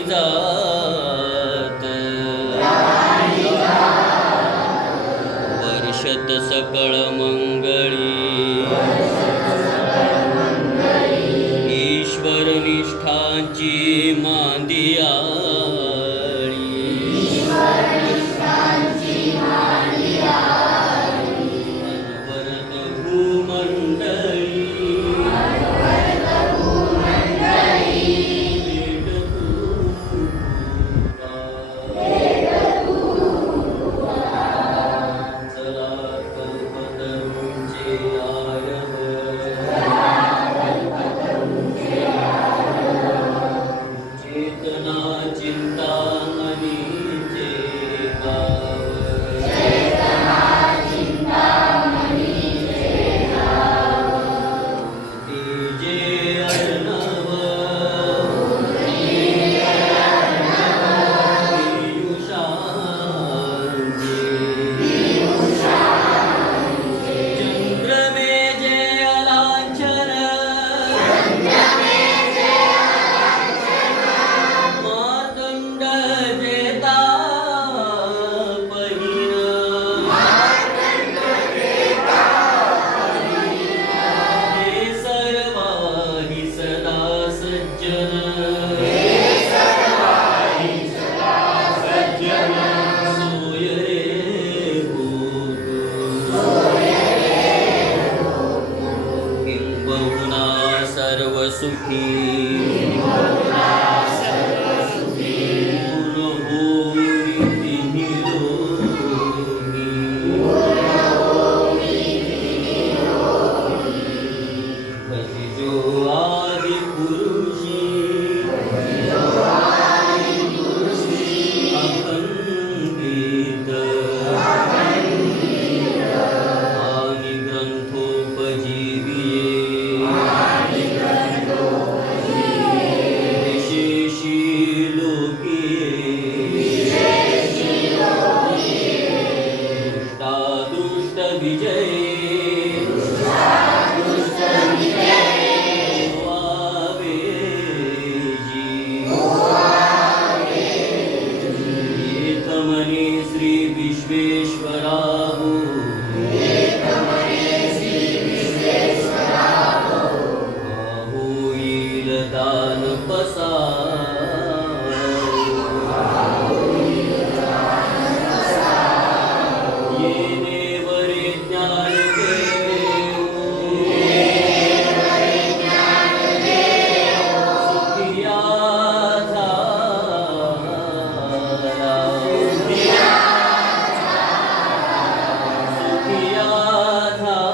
जात. वर्षत सकळ मंगळी. ईश्वर निष्ठांची मा सुखी Radha.